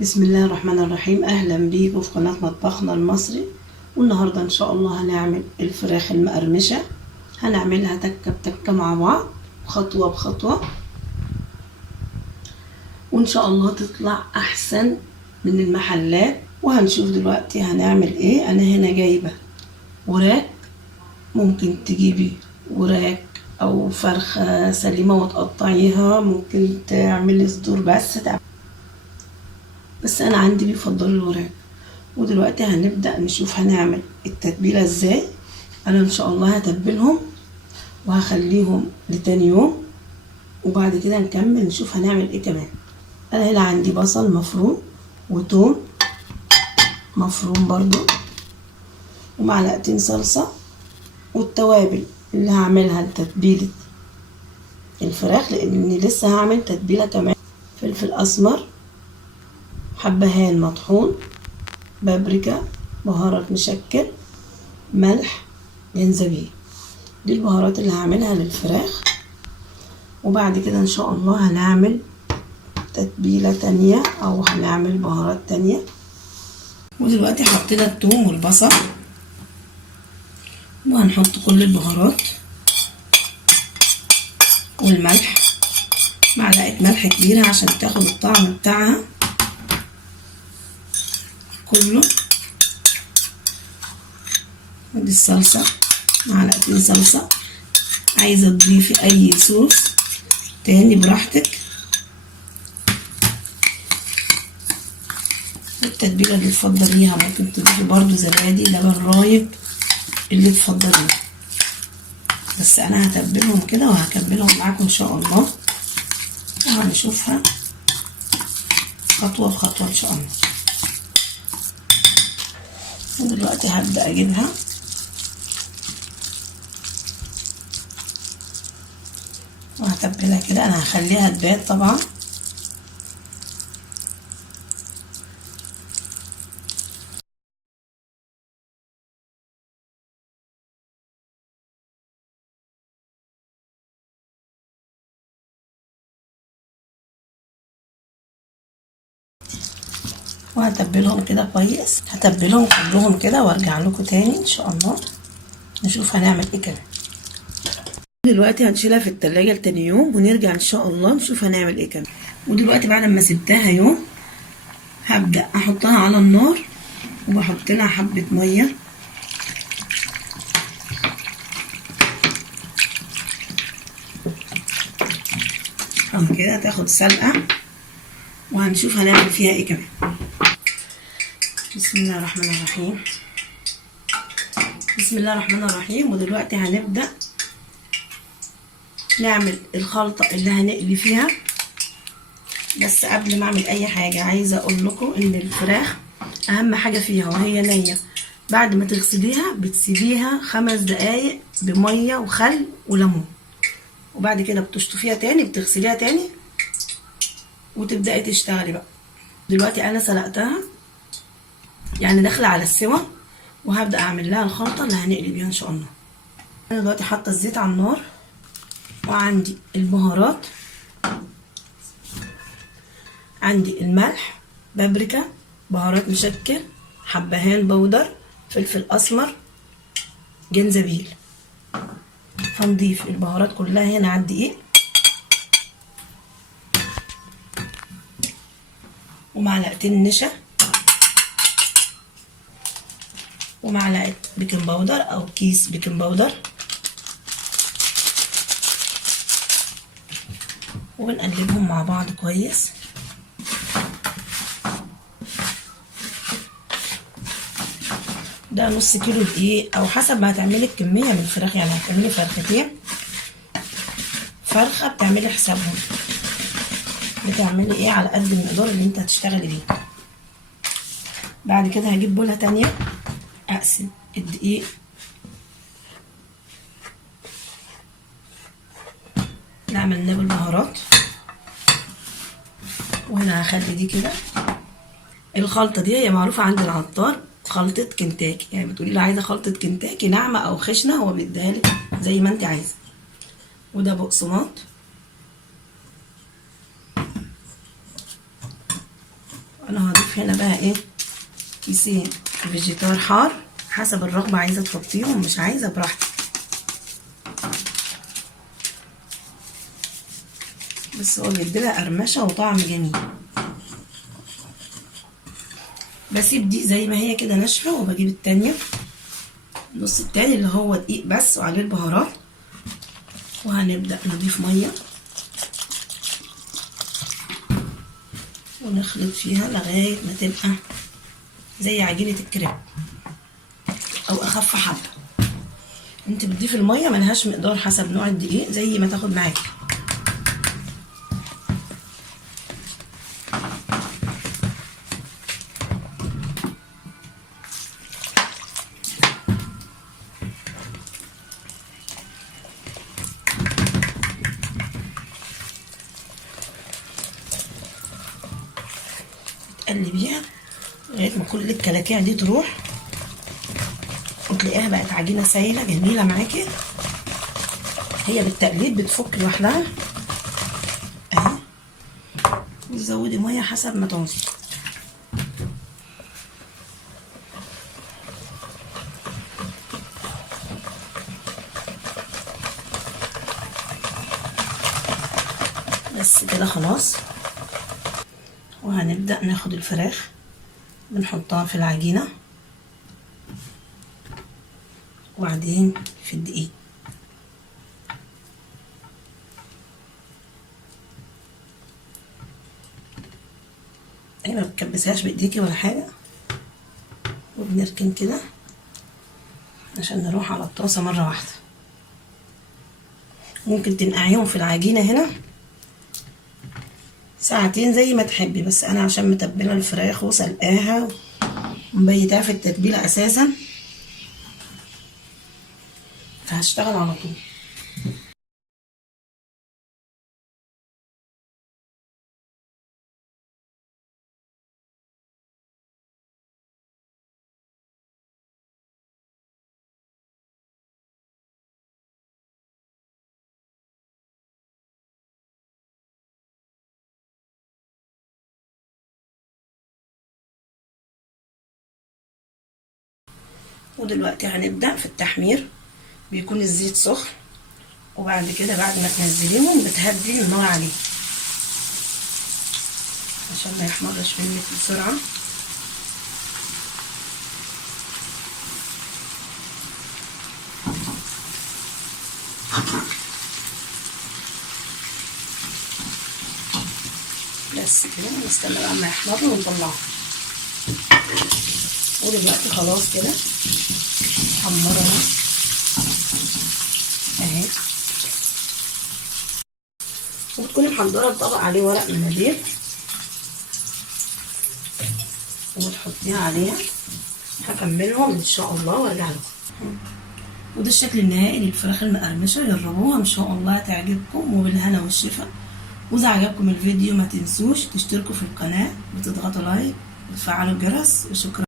بسم الله الرحمن الرحيم. اهلا بيكم في قناة مطبخنا المصري. والنهاردة ان شاء الله هنعمل الفراخ المقرمشة. هنعملها تكة بتكة مع بعض، خطوة بخطوة، وان شاء الله تطلع احسن من المحلات. وهنشوف دلوقتي هنعمل ايه. انا هنا جايبة وراك، ممكن تجيبي وراك او فرخة سليمة وتقطعيها، ممكن تعملي صدور بس انا عندي بيفضل الوراك. ودلوقتي هنبدأ نشوف هنعمل التتبيلة ازاي. انا ان شاء الله هتبلهم وهخليهم لتاني يوم، وبعد كده نكمل نشوف هنعمل ايه كمان. انا هنا عندي بصل مفروم وتوم مفروم برضو، ومعلقتين صلصة، والتوابل اللي هعملها لتتبيلة الفراخ، لاني لسه هعمل تتبيلة كمان. فلفل اسمر، حبهان مطحون، بابريكا، بهارات مشكل، ملح، جنزبيل. دي البهارات اللي هعملها للفراخ. وبعد كده ان شاء الله هنعمل تتبيلة تانية او هنعمل بهارات تانية. ودلوقتي حطينا الثوم والبصل، وهنحط كل البهارات والملح، معلقة ملح كبيرة عشان تاخد الطعم بتاعها كله. ودي الصلصة، معلقتين صلصة. عايزة تضيفي اي صوص تاني براحتك. التتبيلة اللي تفضليها، ممكن تضيفي برضو زبادي، لبن رايب، اللي تفضليه. بس انا هتبلهم كده وهكملهم معاكم ان شاء الله، وهنشوفها خطوة بخطوة ان شاء الله. ودلوقتي هبدأ اجيبها وهتبلها كده. انا هخليها تبات طبعا، وهتبلهم كده كويس. هتبلهم كلهم كده وارجع لكم تاني ان شاء الله نشوف هنعمل ايه كمان. دلوقتي هنشيلها في التلاجة لتاني يوم، ونرجع ان شاء الله نشوف هنعمل ايه كمان. ودلوقتي بعد ما سبتها يوم هبدأ احطها على النار، وبحط لها حبة مية كده تاخد سلقة، وهنشوف هنعمل فيها ايه كمان. بسم الله الرحمن الرحيم. بسم الله الرحمن الرحيم. ودلوقتي هنبدأ نعمل الخلطة اللي هنقلي فيها. بس قبل ما اعمل اي حاجة عايزة اقول لكم ان الفراخ اهم حاجة فيها وهي نية. بعد ما تغسليها بتسيبيها 5 دقايق بمية وخل وليمون، وبعد كده بتشطفيها تاني، بتغسليها تاني، وتبدأي تشتغلي بقى. دلوقتي انا سلقتها، يعني داخله على السوا، وهبدأ اعمل لها الخلطة اللي هنقلي بيها ان شاء الله. انا دلوقتي حاطه الزيت على النار، وعندي البهارات، عندي الملح، بابريكا، بهارات مشكل، حبهان بودر، فلفل اسمر، جنزبيل. هنضيف البهارات كلها هنا على الدقيق، ومعلقتين نشا، ومعلقه بيكنج باودر او كيس بيكنج باودر، ونقلبهم مع بعض كويس. ده نص كيلو دقيق، او حسب ما هتعملي الكميه من الفراخ. يعني هتعملي فرختين فرخه بتعملي حسابهم، بتعملي ايه على قد المقدار اللي انت هتشتغلي بيه. بعد كده هجيب بوله تانية اقسم الدقيق، اللي عملناه بالبهارات، وهنا هخلي دي كده. الخلطه دي هي معروفه عند العطار خلطه كنتاكي، يعني بتقولي له عايزه خلطه كنتاكي ناعمه او خشنه، هو بيديها لك زي ما انت عايزه. وده بقسماط انا هضيف هنا بقى ايه، كيسين فيجيتار حار حسب الرغبة، عايزة تحطيهم مش عايزة براحتك. بس هو بيديلها قرمشة وطعم جميل. بسيب دي زي ما هي كده ناشفة، وبجيب التانية النص التاني اللي هو دقيق بس وعليه البهارات، وهنبدأ نضيف مية ونخلط فيها لغاية ما تبقى زي عجينة الكريب او اخف حبة. انت بتضيفي المية ملهاش مقدار، حسب نوع الدقيق زي ما تاخد معاكي. تقلبيها لغايه ما كل الكلاكيع دي تروح، وتلاقيها بقت عجينه سايله جميله معاكي. هي بالتقليب بتفك لوحدها اهي، وتزودي ميه حسب ما تعوزي. بس كده خلاص. وهنبدأ ناخد الفراخ بنحطها في العجينة، وبعدين في الدقيق. ما بتكبسهاش بايديكي ولا حاجة، وبنركن كده عشان نروح على الطاسة مرة واحدة. ممكن تنقعيهم في العجينة هنا ساعتين زي ما تحبي، بس انا عشان متبله الفراخ وسلقاها ومبيتاها في التتبيله اساسا، فهشتغل على طول. ودلوقتي هنبدأ في التحمير. بيكون الزيت سخن، وبعد كده بعد ما تنزليهم بتهدي النار عليه عشان ما يحمرش منك بسرعة. بس كده نستنى بقى ما يحمروا ونطلعه. ودلوقتي خلاص كده حمرها اهي، وبتكوني محضره الطبق عليه ورق مناديل وتحطيها عليها. هكملهم ان شاء الله وارجع لكم. وده الشكل النهائي للفراخ المقرمشه، جربوها ان شاء الله هتعجبكم، وبالهنا والشفا. واذا عجبكم الفيديو ما تنسوش تشتركوا في القناه وتضغطوا لايك وتفعلوا الجرس، وشكرا.